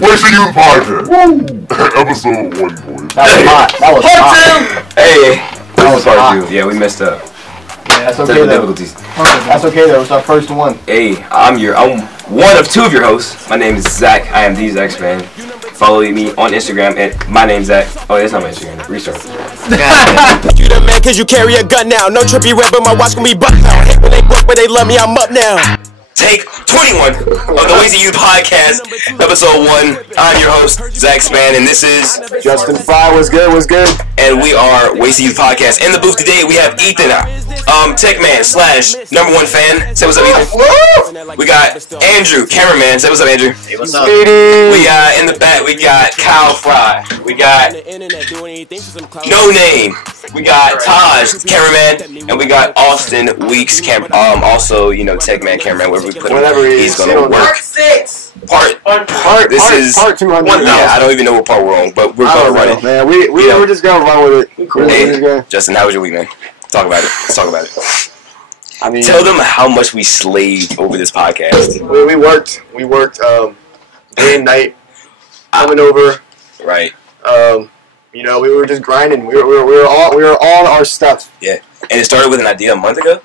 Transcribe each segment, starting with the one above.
Wasting Youth Podcast. Episode 1, boys. That was hot. That was hot. Hey, That was hot. part 2. Yeah, we messed up. Yeah, that's okay Technical though. difficulties. That's okay though. It's our first one. Hey, I'm one of 2 of your hosts. My name is Zach. I am the Zach's fan. Follow me on Instagram at my name's Zach. Oh, that's not my Instagram. Restart. You the man cause you carry a gun now. No trippy red, but my watch gonna be butt now. Hate when they broke, but they love me, I'm up now. Take 21 of the Wasting Youth Podcast, episode 1. I'm your host, Zach Span, and this is Justin Fry. What's good? What's good? and we are Wasting Youth Podcast. In the booth today, we have Ethan, tech man / #1 fan. Say what's up, Ethan. We got Andrew, cameraman. Say what's up, Andrew. Hey, what's up? We got in the back, we got Kyle Fry. We got No Name. We got Taj, cameraman, and we got Austin Weeks, also, tech man, cameraman, wherever we put him. Whatever he He's is, gonna work. Part 6. This is part 200. Yeah, I don't even know what part we're on, but we're gonna run it. Man, we're just gonna run with it. Hey, Justin, how was your week, man? Talk about it. Let's talk about it. I mean, Tell them how much we slaved over this podcast. We worked day and night, coming over. Right. We were just grinding. We were on our stuff. Yeah. And it started with an idea a month ago.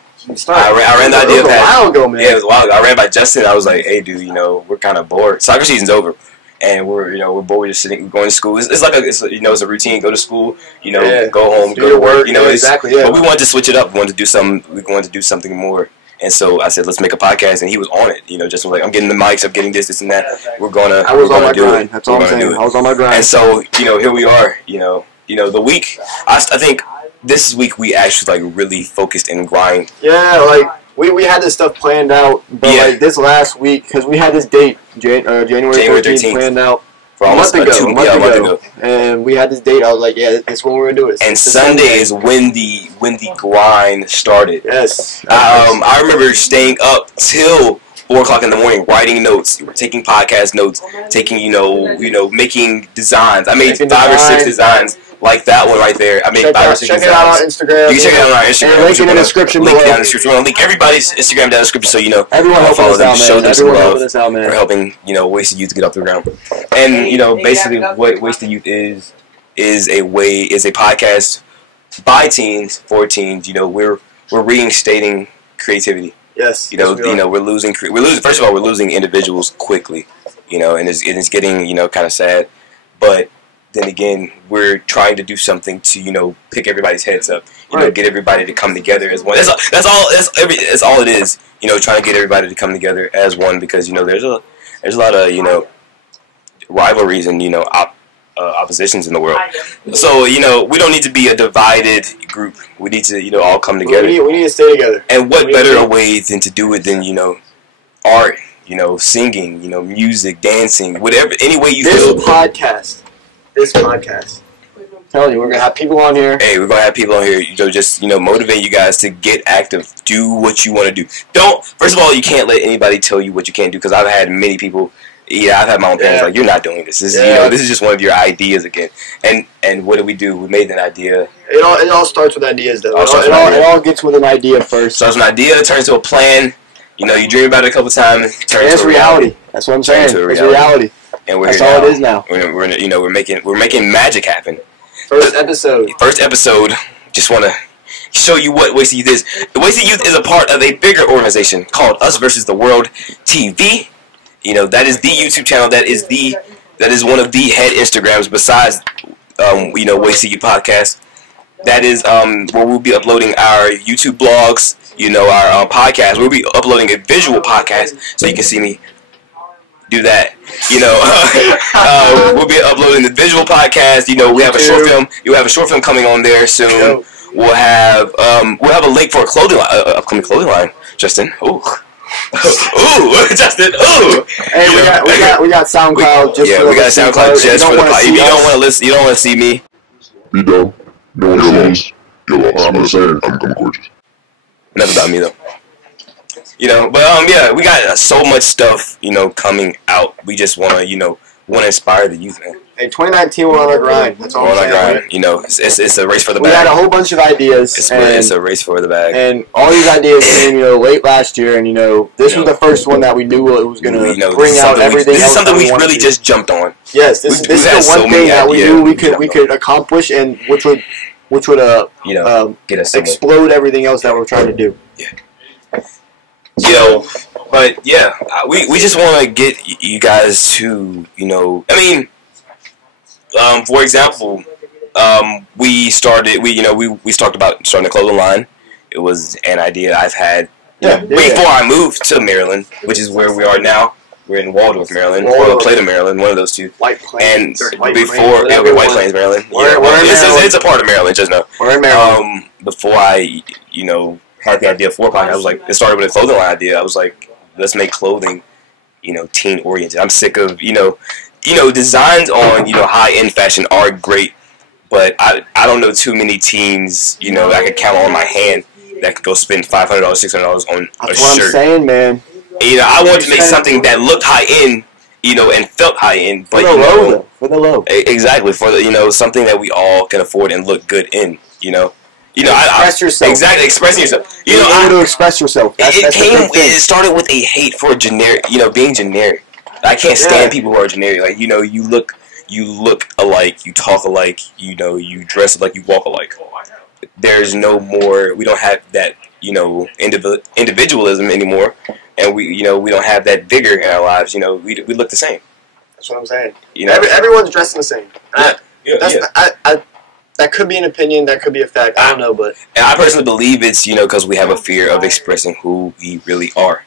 I ran the idea a while ago, man. Yeah, it was a while ago. I ran by Justin. I was like, "Hey, dude, we're kind of bored. Soccer season's over, and we're bored. We're just sitting, we're going to school. It's like it's a routine. Go to school, go home, Do go your to work. work. Exactly. Yeah. But we wanted to switch it up. We wanted to do something more. And so I said, let's make a podcast, and he was on it. Just like, I'm getting the mics, I'm getting this and that. I was on my grind. That's all I'm saying. I was on my grind. And so here we are. The week. I think this week we actually really focused and grind. Yeah, we had this stuff planned out, but this last week, because we had this date, January 13th, planned out for almost a month ago. And we had this date. I was like, yeah, this is when we're gonna do it. And Sunday is when the grind started. Yes. I remember staying up till 4 o'clock in the morning, writing notes, taking podcast notes, taking making designs. I made 5 or 6 designs. Like that one right there. I made 5 or 6 designs. Check it out on Instagram. You can check it out on our Instagram. And link in the description below. Link down in the description. We're going to link everybody's Instagram down in the description so everyone helping follow us them, out, show man. them some Everyone love helping us out, man. for helping, Wasted Youth to get off the ground. And, basically what Wasted Youth is a podcast by teens, for teens. We're reinstating creativity. Yes. We're losing. First of all, we're losing individuals quickly. And it's getting kind of sad, but then again, we're trying to do something to pick everybody's heads up. Get everybody to come together as one. That's all it is. Trying to get everybody to come together as one because there's a lot of rivalries and oppositions in the world. So we don't need to be a divided group. We need to all come together. We need to stay together. And what better way than to do it than art, singing, music, dancing, whatever, any way you feel. This podcast. I'm telling you, we're gonna have people on here. Hey, we're gonna have people on here. Just motivate you guys to get active. Do what you want to do. First of all, you can't let anybody tell you what you can't do. Because I've had many people. Yeah, I've had my own parents like, you're not doing this. This is this is just one of your ideas again. And what do? We made an idea. It all starts with ideas, though. It all gets with an idea first. Starts with an idea, turns to a plan. You dream about it a couple times. Turns to reality. That's what I'm saying. It's reality. And that's all it is now. We're making magic happen. First episode. Just want to show you what Wasted Youth is. Wasted Youth is a part of a bigger organization called Us versus the World TV. That is the YouTube channel. That is one of the head Instagrams besides Wasted Youth Podcast. That is where we'll be uploading our YouTube blogs. Our podcast. We'll be uploading a visual podcast so you can see me do that. We'll be uploading the visual podcast. We have a short film. You have a short film coming on there soon. We'll have a link for a upcoming clothing line. Justin. Ooh. Ooh, Justin. Ooh. Hey, we got SoundCloud. We got SoundCloud just for the podcast. If you don't want to listen, you don't want to see me. Be dumb. No one else. You're lost. I'm gonna say it. I'm gorgeous. Enough about me though. You know, but yeah, we got so much stuff, you know, coming out. We just want to, you know, inspire the youth, man. Hey, 2019, we're on our grind. That's all. We're on our grind. You know, it's a race for the bag. We had a whole bunch of ideas. It's a race for the bag. And all these ideas came, you know, late last year, and you know, this was the first one that we knew it was going to bring out everything. This is something we really just jumped on. Yes, this is the one thing that we knew we could accomplish, and which would you know, get us explode everything else that we're trying to do. Yeah. You know, but yeah, we just want to get you guys to, you know, I mean, for example, we talked about starting a clothing line. It was an idea I've had before I moved to Maryland, which is where we are now. We're in Waldorf, Maryland, or Plata, Maryland, one of those two. White Plains. And White Plains, Maryland. We're in Maryland. It's a part of Maryland, just know. We're in Maryland. Before I, you know, had the idea for a podcast, I was like, it started with a clothing line idea. I was like, let's make clothing, you know, teen oriented. I'm sick of, you know, designs on, you know, high end fashion are great, but I don't know too many teens, you know, I could count on my hand that could go spend $500, $600 on a shirt. That's what I'm saying, man. You know, I wanted to make something that looked high end, you know, and felt high end, but for the low. Exactly, for the, you know, something that we all can afford and look good in, you know. You know, express yourself. Exactly, expressing yourself. You know, able to express yourself. It started with a hate for generic, you know, being generic. I can't stand people who are generic. Like, you know, you look alike, you talk alike, you know, you dress alike, you walk alike. There's no more. We don't have that, you know, individualism anymore, and we don't have that vigor in our lives. You know, we look the same. That's what I'm saying. You know, everyone's dressing the same. Yeah. That could be an opinion, that could be a fact. I don't know, but and I personally believe it's, you know, because we have a fear of expressing who we really are.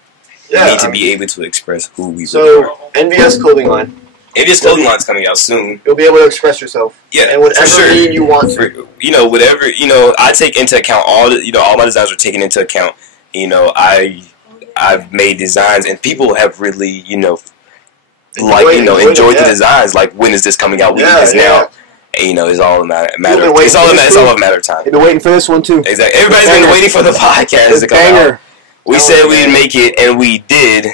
Yeah, we need to be able to express who we really are. So, NVS clothing line. NVS clothing line's coming out soon. You'll be able to express yourself. Yeah, and whatever mean you want to. You know, whatever, you know, I take into account all my designs are taken into account. You know, I've made designs and people have really, you know, enjoyed the designs. Like, when is this coming out? We need this now. And, you know, it's all a matter of time. You've been waiting for this one too. Exactly. Everybody's been waiting for the podcast to come out. We said we'd make it, and we did.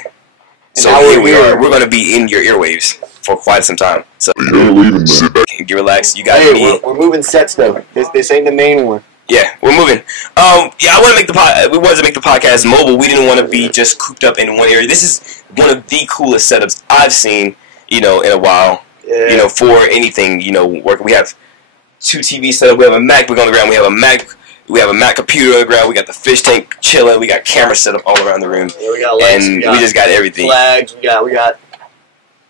So here we are. We're going to be in your earwaves for quite some time. So sit back and get relaxed. You got me. We're moving sets though. This ain't the main one. Yeah, we're moving. Yeah, we wanted to make the podcast mobile. We didn't want to be just cooped up in one area. This is one of the coolest setups I've seen, you know, in a while. Yeah. You know, for anything, you know, work. We have 2 TVs set up. We have a MacBook on the ground. We have a Mac computer on the ground. We got the fish tank chilling. We got cameras set up all around the room. Yeah, we got lights, and we just got everything. Flags. We got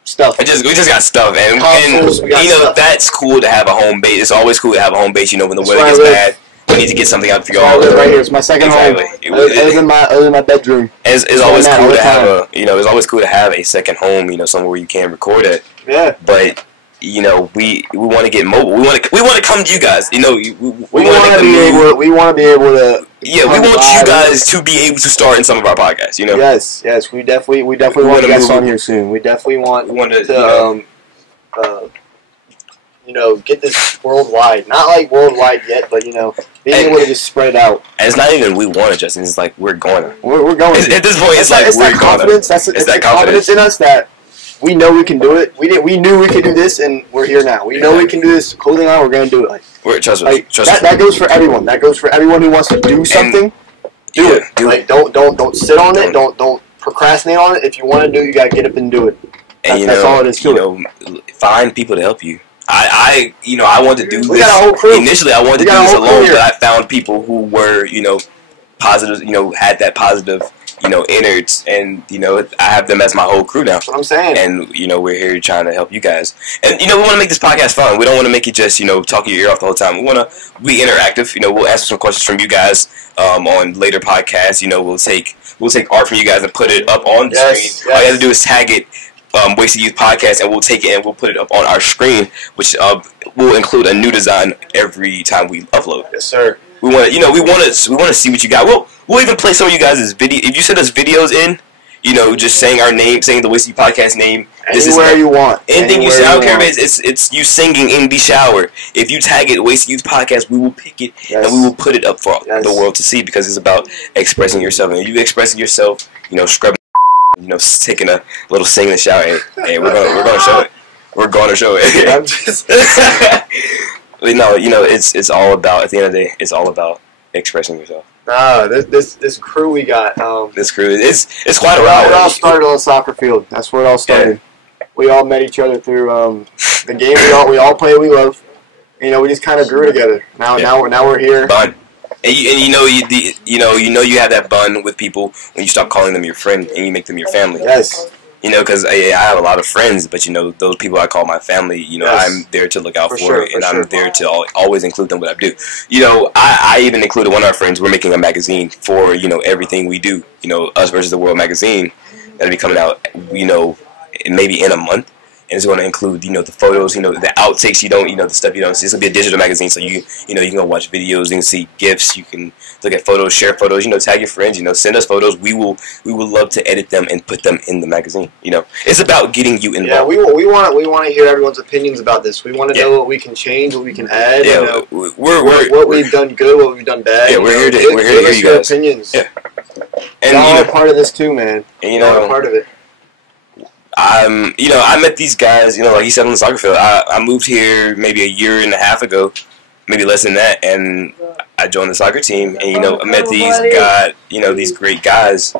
stuff. We just got stuff, and you know, that's cool to have a home base. It's always cool to have a home base. You know, when the weather gets bad, we need to get something out for y'all. Right here, it's my second home. Other than my bedroom. It's always cool to have it's always cool to have a second home. You know, somewhere where you can record it. Yeah. But you know, we want to get mobile. We want to come to you guys. You know, we want to be able to. Yeah, we want you guys to be able to start in some of our podcasts. You know. Yes. We definitely want guests on here soon. We definitely want to you know, get this worldwide. Not like worldwide yet, but you know, being able to just spread it out. And it's not even we want it, Justin. It's like we're going. We're going. At this point, it's like we're going. It's that confidence in us that we know we can do it. We knew we could do this, and we're here now. We know we can do this clothing line. We're gonna do it. Trust us. That goes for everyone. That goes for everyone who wants to do something. Do it. Like don't sit on it. Don't procrastinate on it. If you want to do it, you gotta get up and do it. That's all it is to it. Find people to help you. I wanted to do this. We got a whole crew. Initially, I wanted to do this alone, but I found people who were, you know, positive, you know, had that positive, you know, innards, and, you know, I have them as my whole crew now. That's what I'm saying. And, you know, we're here trying to help you guys. And, you know, we want to make this podcast fun. We don't want to make it just, you know, talking your ear off the whole time. We want to be interactive. You know, we'll answer some questions from you guys on later podcasts. You know, we'll take art from you guys and put it up on the screen. Yes. All you have to do is tag it. Wasted Youth Podcast, and we'll take it and we'll put it up on our screen, which will include a new design every time we upload. Yes, sir. We want to see what you got. We'll even play some of you guys' video. If you send us videos in, you know, just saying our name, saying the Wasted Youth Podcast name. Anywhere you want. Anything you say. I don't care if it's you singing in the shower. If you tag it Wasted Youth Podcast, we will pick it and we will put it up for the world to see, because it's about expressing yourself. And if you expressing yourself, scrubbing, taking a little sing in the shower. Hey, we're gonna show it. We're going to show it. I'm just. No, it's all about. At the end of the day, it's all about expressing yourself. Nah, this crew we got. This crew, it's quite a ride. It all started on the soccer field. That's where it all started. Yeah. We all met each other through the game. We all play. We love. We just kind of grew together. Now we're here. Bond. And you have that bond with people when you start calling them your friend and you make them your family. Yes. Because I have a lot of friends, but those people I call my family. Yes. I'm there to look out for it, and I'm there to always include them what I do. I even included one of our friends. We're making a magazine for everything we do. Us versus the World magazine that'll be coming out. Maybe in a month. And it's going to include, the photos, the outtakes the stuff you don't see. It's going to be a digital magazine, so you can go watch videos, you can see GIFs, you can look at photos, share photos, tag your friends, send us photos. We will love to edit them and put them in the magazine. It's about getting you involved. Yeah, we want to hear everyone's opinions about this. We want to know what we can change, what we can add. Yeah, what we've done good, what we've done bad. Yeah, we're here to hear you guys. Opinions. Yeah, and y'all are part of this too, man. And y'all are part of it. I met these guys, like he said on the soccer field. I moved here maybe a year and a half ago, maybe less than that, and I joined the soccer team. And I met these great guys,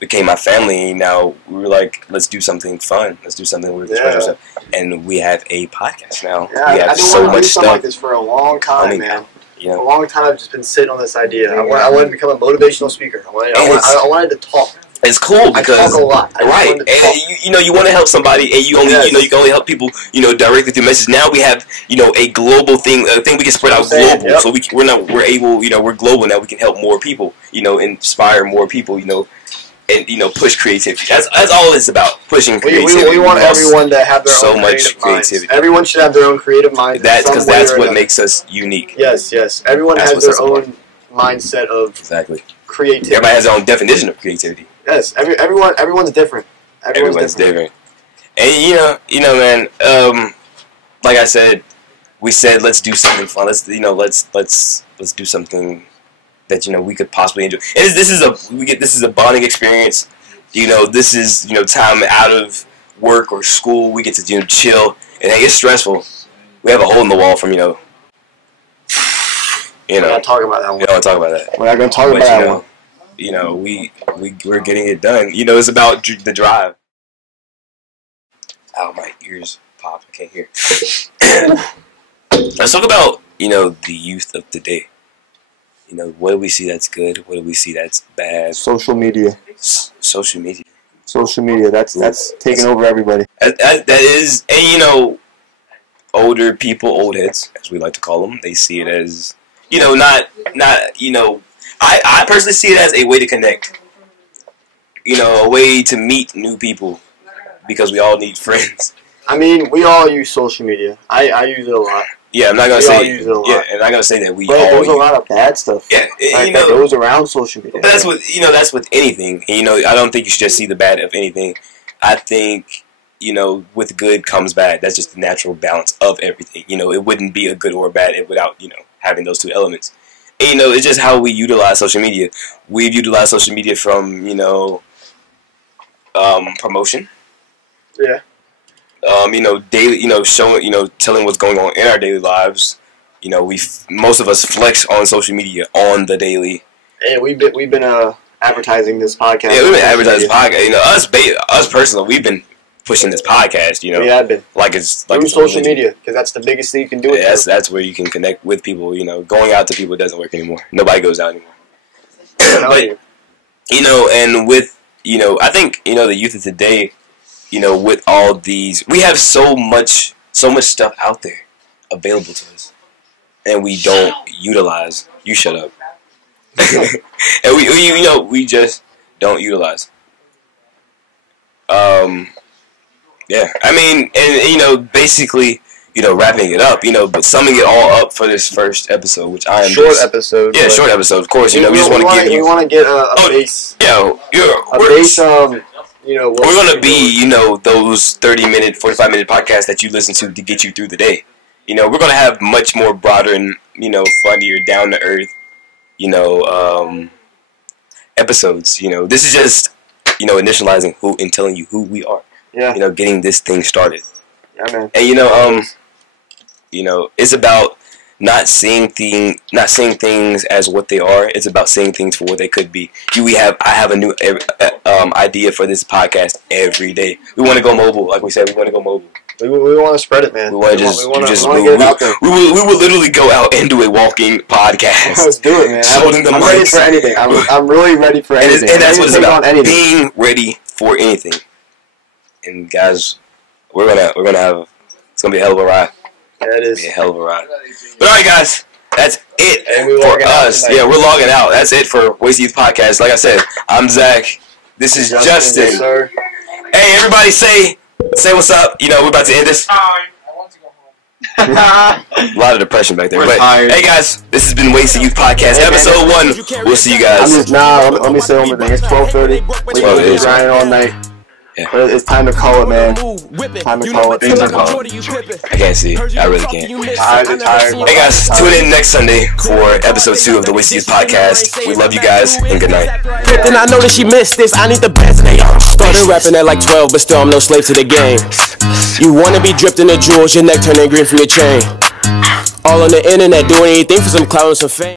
became my family. And now we were like, let's do something fun. Let's do something where we express ourselves. And we have a podcast now. Yeah, we have I've been so much stuff like this for a long time, man. A long time I've just been sitting on this idea. I wanted to become a motivational speaker. I wanted to talk. It's cool because I talk a lot. Right, and you want to help somebody, and you can only help people directly through message. Now we have a global thing, a thing we can spread out global. Yep. So we're global now. We can help more people, inspire more people, and push creativity. That's all it's about, pushing creativity. We want everyone to have their own much creativity. Minds. Everyone should have their own creative mind. That's because that's what makes us unique. Yes. Everyone has their own mindset of creativity. Everybody has their own definition of creativity. Yes, everyone's different. Everyone's different. And man, like I said, we said let's do something fun. Let's do something that we could possibly enjoy. And this is a bonding experience. This is time out of work or school. We get to chill, and it gets stressful. We have a hole in the wall from We're not talking about that one. We don't talk about that. We're not going to talk about that one. We're getting it done. It's about the drive. Ow, my ears pop. I can't hear. Let's talk about, the youth of today. What do we see that's good? What do we see that's bad? Social media. Social media. Social media. That's taking over everybody. That is, and older people, old heads, as we like to call them, they see it as, I personally see it as a way to connect. A way to meet new people, because we all need friends. I mean, we all use social media. I use it a lot. Yeah, I'm not gonna say. Yeah, I'm not gonna say that we. But there's a lot of bad stuff. Yeah, that goes around social media. But that's with anything. And, I don't think you should just see the bad of anything. I think with good comes bad. That's just the natural balance of everything. It wouldn't be a good or a bad without having those two elements. And, it's just how we utilize social media. We've utilized social media from promotion. Yeah. Daily, showing, telling what's going on in our daily lives. Most of us flex on social media on the daily. Hey, we've been advertising this podcast. Yeah, we've been advertising this podcast. Us personally, we've been pushing this podcast. We have been. Through social media, because that's the biggest thing you can do. That's where you can connect with people. Going out to people doesn't work anymore. Nobody goes out anymore. But and with I think the youth of today. With all these, we have so much stuff out there available to us, and we don't utilize. You shut up. And we just don't utilize. Yeah, I mean, and basically, wrapping it up, but summing it all up for this first episode, which I am short episode. Yeah, short episode. Of course, we just want to give you. We want to get a base. Yeah, a base. We're going to be, those 30-minute, 45-minute podcasts that you listen to get you through the day. We're going to have much more broader and, funnier, down-to-earth, episodes. This is just you know, initializing who and telling you who we are. Yeah. You know, getting this thing started. Yeah, man. And you know, it's about not seeing things as what they are. It's about seeing things for what they could be. I have a new idea for this podcast every day. We want to go mobile, like we said. We want to go mobile. We want to spread it, man. We want to get it out there. We will literally go out and do a walking podcast. Let's do it, man. I'm ready for anything. I'm really ready for anything. And that's what it's about. Being ready for anything. And guys, we're gonna have, it's gonna be a hell of a ride. Yeah, it is. It's gonna be a hell of a ride. But alright, guys, that's it for us. Yeah, we're logging out. That's it for Wasted Youth Podcast. Like I said, I'm Zach. This is Justin. Yes, sir. Hey, everybody, say what's up. You know, we're about to end this. I want to go home. A lot of depression back there. But hey, guys, this has been Wasted Youth Podcast, episode 1. We'll see you guys. Let me say one more thing. It's 12:30. We've been grinding all night. Yeah. But it's time to call it, man. Time to call it. I can't see. I really can't. Tired. Hey guys, tune in next Sunday for episode 2 of the Wasted Youth Podcast. We love you guys, and good night. Then I know that she missed this. I need the best. Started rapping at like 12, but still I'm no slave to the game. You wanna be dripped in the jewels, your neck turning green from your chain. All on the internet, doing anything for some clout and some fame.